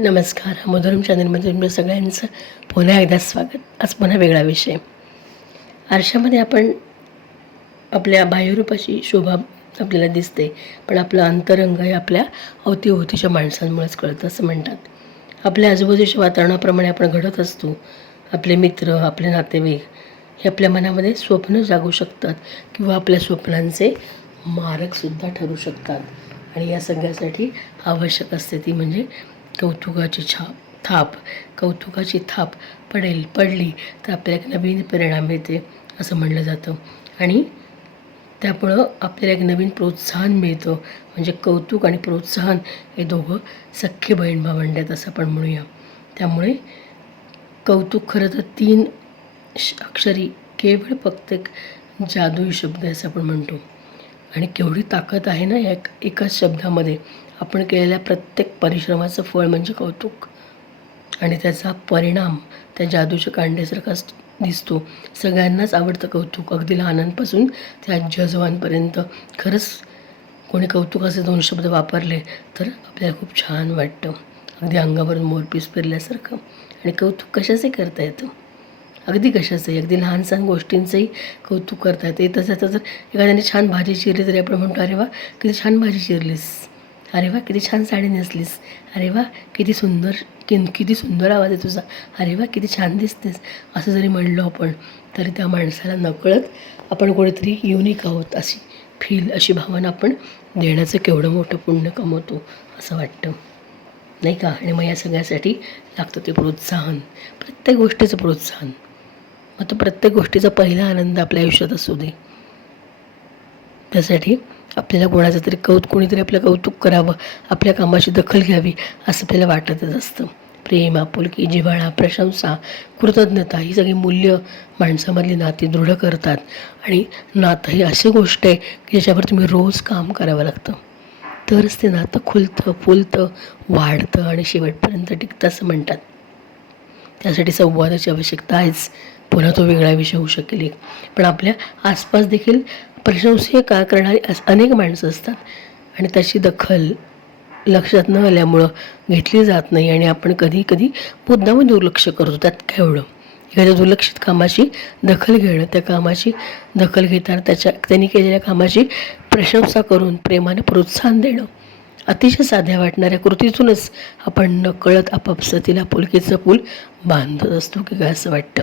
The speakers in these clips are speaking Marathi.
नमस्कार. मधुरम चॅनलमध्ये तुमच्या सगळ्यांचं पुन्हा एकदा स्वागत. आज पुन्हा वेगळा विषय. आरशामध्ये आपण आपल्या बाह्यरूपाची शोभा आपल्याला दिसते, पण आपलं अंतरंग हे आपल्या अवतीभोवतीच्या माणसांमुळेच कळतं असं म्हणतात. आपल्या आजूबाजूच्या वातावरणाप्रमाणे आपण घडत असतो. आपले मित्र, आपले नातेवाईक हे आपल्या मनामध्ये स्वप्न जागू शकतात किंवा आपल्या स्वप्नांचे मारकसुद्धा ठरू शकतात. आणि या सगळ्यासाठी आवश्यक असते ती म्हणजे कौतुकाची कौतुकाची थाप पडली तर आपल्याला एक नवीन प्रेरणा मिळते असं म्हणलं जातं. आणि त्यामुळं आपल्याला एक नवीन प्रोत्साहन मिळतं. म्हणजे कौतुक आणि प्रोत्साहन हे दोघं सख्खे बहीण भावंड आहेत असं आपण म्हणूया. त्यामुळे कौतुक खरं तर 3 अक्षरी केवळ फक्त एक जादुई शब्द आहे असं आपण म्हणतो. आणि केवढी ताकद आहे ना या एकाच शब्दामध्ये. आपण केलेल्या प्रत्येक परिश्रमाचं फळ म्हणजे कौतुक आणि त्याचा परिणाम त्या जादूच्या कांड्यासारखा दिसतो. सगळ्यांनाच आवडतं कौतुक, अगदी लहानांपासून त्या जवानपर्यंत. खरंच कोणी कौतुकाचे 2 शब्द वापरले तर आपल्याला खूप छान वाटतं, अगदी अंगावरून मोरपीस फिरल्यासारखं. आणि कौतुक कशाचे करता येतं, अगदी कशाचंही, अगदी लहान सहान गोष्टींचंही कौतुक करता येतं. येतं जातं जर एखाद्याने छान भाजी चिरली तरी आपण म्हणतो, अरे वा किती छान भाजी चिरलीस, अरे वा किती छान साडी नेसलीस, अरे वा किती सुंदर आवाज आहे तुझा, अरे वा किती छान दिसतेस. असं जरी म्हणलो आपण तरी त्या माणसाला नकळत आपण कोणीतरी युनिक आहोत अशी भावना आपण देण्याचं केवढं मोठं पुण्य कमवतो असं वाटतं, नाही का. आणि मग या सगळ्यासाठी लागतं ते प्रोत्साहन, प्रत्येक गोष्टीचं प्रोत्साहन. मग तो प्रत्येक गोष्टीचा पहिला आनंद आपल्या आयुष्यात असू दे. त्यासाठी आपल्याला कोणीतरी आपलं कौतुक करावं, आपल्या कामाची दखल घ्यावी असं आपल्याला वाटतच असतं. प्रेम, आपुलकी, जिव्हाळा, प्रशंसा, कृतज्ञता ही सगळी मूल्य माणसामधली नाती दृढ करतात. आणि नातं ही अशी गोष्ट आहे की ज्याच्यावर तुम्ही रोज काम करावं लागतं, तरच ते नातं खुलतं, फुलतं, वाढतं आणि शेवटपर्यंत टिकतं असं म्हणतात. त्यासाठी संवादाची आवश्यकता आहेच. पुन्हा तो वेगळा विषय होऊ शकेल. पण आपल्या आसपास देखील प्रशंसीय करणारी अनेक माणसं असतात आणि त्याची दखल लक्षात न आल्यामुळं घेतली जात नाही. आणि आपण कधी मुद्दामून दुर्लक्ष करतो. त्यात काय एवढं, एखाद्या दुर्लक्षित कामाची दखल घेणं, त्या कामाची दखल घेताना त्यांनी केलेल्या कामाची प्रशंसा करून प्रेमाने प्रोत्साहन देणं, अतिशय साध्या वाटणाऱ्या कृतीतूनच आपण नकळत आपापसात तिला पुलकीचं पूल बांधत असतो की काय असं वाटतं.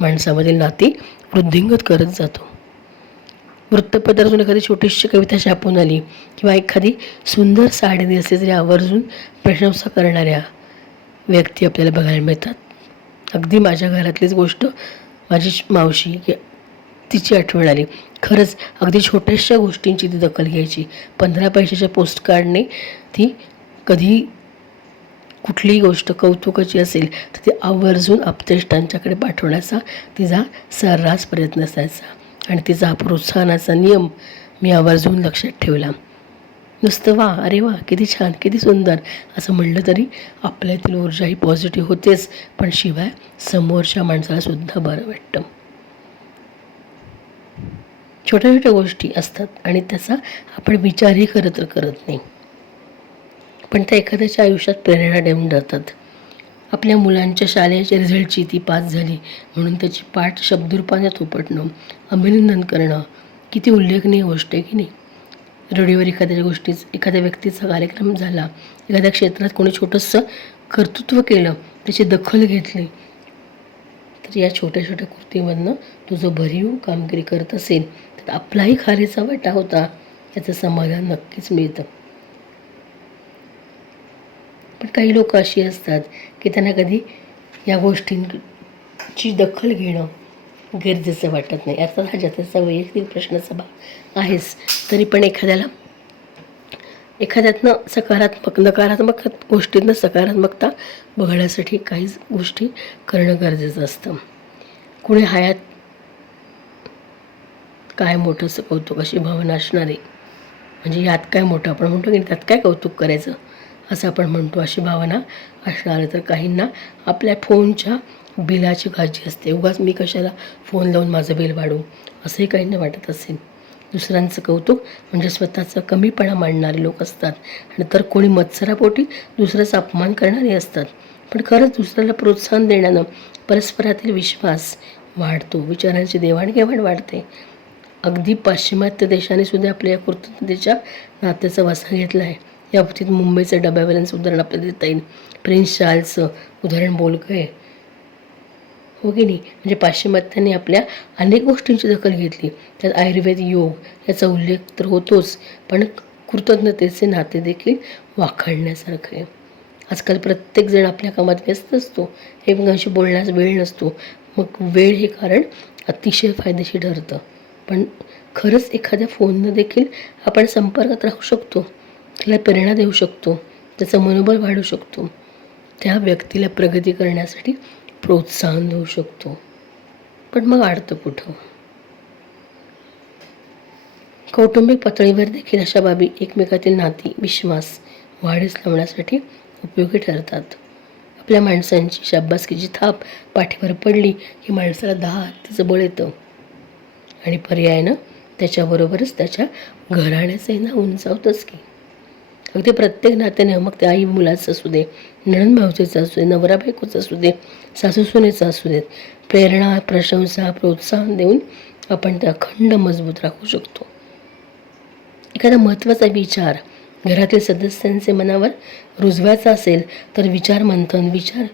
माणसामधील नाती वृद्धिंगत करत जातो. वृत्तपत्रातून एखादी छोटीशी कविता छापून आली किंवा एखादी सुंदर साडी नेसली तरी आवर्जून प्रशंसा करणाऱ्या व्यक्ती आपल्याला बघायला मिळतात. अगदी माझ्या घरातलीच गोष्ट, माझी मावशी, तिची आठवण आली. खरंच अगदी छोट्याशा गोष्टींची ती दखल घ्यायची. 15 पैशाच्या पोस्टकार्डने ती कधी कुठलीही गोष्ट कौतुकाची असेल तर ती आवर्जून आप्तेष्टांच्याकडे पाठवण्याचा तिचा सर्रास प्रयत्न असायचा. आणि तिचा हा प्रोत्साहनाचा नियम मी आवर्जून लक्षात ठेवला. नुसतं वा, अरे वा किती छान, किती सुंदर असं म्हणलं तरी आपल्यातील ऊर्जा ही पॉझिटिव्ह होतेच, पण शिवाय समोरच्या माणसाला सुद्धा बरं वाटतं. छोट्या छोट्या गोष्टी असतात आणि त्याचा आपण विचारही खरं तर करत नाही, पण त्या एखाद्याच्या आयुष्यात प्रेरणा देऊन जातात. आपल्या मुलांच्या शाळेच्या रिझल्टची ती पास झाली म्हणून त्याची पाठ शब्दरूपाने थोपटणं, अभिनंदन करणं किती उल्लेखनीय गोष्ट आहे की नाही. रेडिओवर एखाद्या व्यक्तीचा कार्यक्रम झाला, एखाद्या क्षेत्रात कोणी छोटंसं कर्तृत्व केलं, त्याची दखल घेतली, तर या छोट्या छोट्या कृतीमधनं तुझं भरीव कामगिरी करत असेल तर आपलाही खारीचा वाटा होता याचं समाधान नक्कीच मिळतं. पण काही लोक अशी असतात की त्यांना कधी या गोष्टींची दखल घेणं गरजेचं वाटत नाही. अर्थात हा त्याचा वैयक्तिक प्रश्नाचा भाग आहेच, तरी पण एखाद्यातनं नकारात्मक गोष्टींना सकारात्मकता बघण्यासाठी काही गोष्टी करणं गरजेचं असतं. कुणी हयात काय मोठंसं कौतुक अशी भावना असणारे, म्हणजे यात काय मोठं आपण म्हणतो की त्यात काय कौतुक करायचं असं आपण म्हणतो, अशी भावना असणार. तर काहींना आपल्या फोनच्या बिलाची काळजी असते. उगाच मी कशाला फोन लावून माझं बिल वाढवू असंही काहींना वाटत असेल. दुसऱ्यांचं कौतुक म्हणजे स्वतःचा कमीपणा मांडणारे लोक असतात आणि तर कोणी मत्सरापोटी दुसऱ्याचा अपमान करणारे असतात. पण खरंच दुसऱ्याला प्रोत्साहन देण्यानं परस्परातील विश्वास वाढतो, विचारांची देवाणघेवाण वाढते. अगदी पाश्चिमात्य देशाने सुद्धा आपल्या या कृतज्ञतेच्या नात्याचा वसा घेतला आहे. या बाबतीत मुंबईचं डब्यावाल्यांचं उदाहरण आपल्याला देता येईल. प्रिन्स चार्ल्सचं उदाहरण बोलकं आहे, हो की नाही? म्हणजे पाश्चिमात्यांनी आपल्या अनेक गोष्टींची दखल घेतली. त्यात आयुर्वेद, योग याचा उल्लेख तर होतोच, पण कृतज्ञतेचे नाते देखील वाखाणण्यासारखं आहे. आजकाल प्रत्येकजण आपल्या कामात व्यस्त असतो, एकमेकांशी बोलण्यास वेळ नसतो. मग वेळ हे कारण अतिशय फायदेशीर ठरतं. पण खरंच एखाद्या फोननं देखील आपण संपर्कात राहू शकतो, त्याला प्रेरणा देऊ शकतो, त्याचं मनोबल वाढवू शकतो, त्या व्यक्तीला प्रगती करण्यासाठी प्रोत्साहन देऊ शकतो. पण मग अडतं कुठं? कौटुंबिक पातळीवर देखील अशा बाबी एकमेकातील नाती, विश्वास वाढीस लावण्यासाठी उपयोगी ठरतात. आपल्या माणसांची शाब्बासकीची थाप पाठीवर पडली की माणसाला 10 हत्तीचं बळ येतं आणि पर्यायानं त्याच्याबरोबरच त्याच्या घराण्याचंही नाव उंचावतंच की. अगदी प्रत्येक नात्याने, मग ते आई मुलाचं असू दे, नणंद भावजेचं असू दे, नवरा बायकोचं असू दे, सासू सुनेचं असू देत, प्रेरणा, प्रशंसा, प्रोत्साहन देऊन आपण ते अखंड मजबूत राखू शकतो. एखादा महत्त्वाचा विचार घरातील सदस्यांचे मनावर रुजवायचा असेल तर विचार मंथन, विचार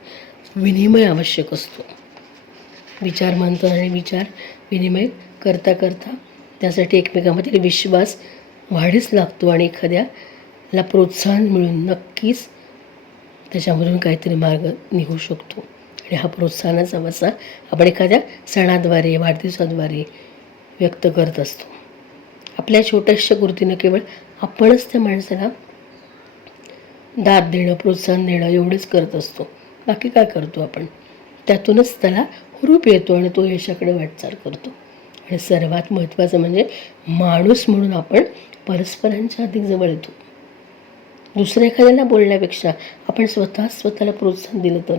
विनिमय आवश्यक असतो. विचार मंथन आणि विचार विनिमय करता करता त्यासाठी एकमेकांमधील विश्वास वाढीस लागतो आणि एखाद्याला प्रोत्साहन मिळून नक्कीच त्याच्यामधून काहीतरी मार्ग निघू शकतो. आणि हा प्रोत्साहनाचा वसा आपण एखाद्या सणाद्वारे, वाढदिवसाद्वारे व्यक्त करत असतो. आपल्या छोट्याशा कृतीनं केवळ आपणच त्या माणसाला दाद देणं, प्रोत्साहन देणं एवढंच करत असतो. बाकी काय करतो आपण? त्यातूनच त्याला हुरूप येतो आणि तो यशाकडे वाटचाल करतो. आणि सर्वात महत्त्वाचं म्हणजे माणूस म्हणून आपण परस्परांच्या अधिक जवळ येतो. दुसऱ्या एखाद्याला बोलण्यापेक्षा आपण स्वतःला प्रोत्साहन दिलं तर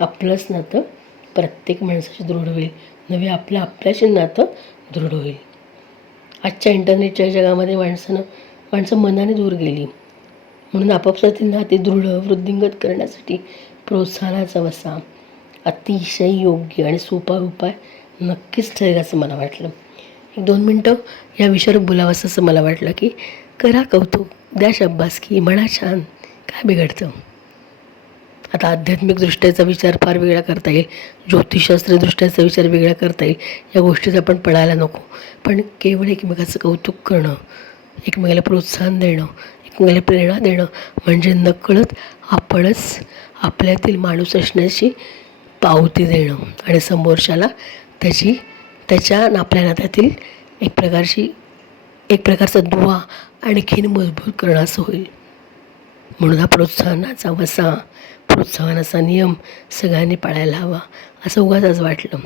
आपलंच नातं प्रत्येक माणसाशी दृढ होईल, नवे आपल्याशी नातं दृढ होईल. आजच्या इंटरनेटच्या जगामध्ये माणसं मनाने दूर गेली, म्हणून आपापसातील नाते दृढ वृद्धिंगत करण्यासाठी प्रोत्साहनाचा वसा अतिशय योग्य आणि सोपा उपाय नक्कीच ठरेल असं मला वाटलं. 1-2 मिनटं या विषयावर बोलावंसं असं मला वाटलं की करा कौतुक, द्या शाब्बासकी, म्हणा छान, काय बिघडतं? आता आध्यात्मिकदृष्ट्याचा विचार फार वेगळा करता येईल, ज्योतिषशास्त्रदृष्ट्याचा विचार वेगळा करता येईल. या गोष्टीत आपण पडायला नको. पण केवळ एकमेकाचं कौतुक करणं, एकमेकाला प्रोत्साहन देणं, एकमेकाला प्रेरणा देणं म्हणजे नकळत आपणच आपल्यातील माणूस असण्याची पावती देणं आणि समोरच्याला त्याच्या आपल्या नात्यातील एक प्रकारचा दुवा आणखीन मजबूत करणं असं होईल. म्हणून हा प्रोत्साहनाचा वसा, प्रोत्साहनाचा नियम सगळ्यांनी पाळायला हवा असं उगाच आज वाटलं.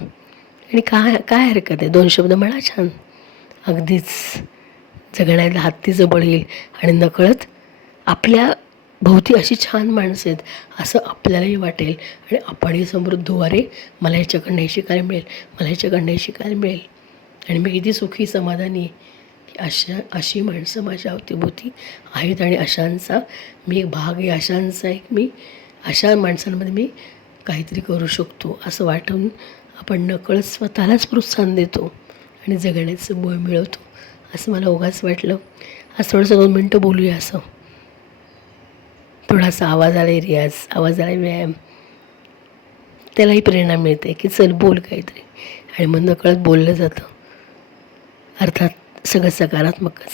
आणि काय हरकत आहे, 2 शब्द म्हणा छान, अगदीच जगण्याला हत्तीचं बळ येईल आणि नकळत आपल्या भोवती अशी छान माणसं आहेत असं आपल्यालाही वाटेल आणि आपणही समृद्ध होऊ, अरे मला ह्याच्याकडनं हे शिकायला मिळेल, मला ह्याच्याकडनं हे शिकायला मिळेल आणि मी किती सुखी समाधानी की अशी माणसं माझ्या अवतीभोवती आहेत आणि अशांचा मी एक भाग आहे, अशा माणसांमध्ये मी काहीतरी करू शकतो असं वाटून आपण नकळत स्वतःलाच प्रोत्साहन देतो आणि जगण्याचं बळ मिळवतो असं मला उगाच वाटलं. आज थोडंसं 2 मिनटं बोलूया असं. थोडासा आवाज आला रियाज, आवाज आला व्यायाम, त्यालाही प्रेरणा मिळते की चल बोल काहीतरी आणि मग नकळत बोललं जातं. अर्थात सगळं सकारात्मकच.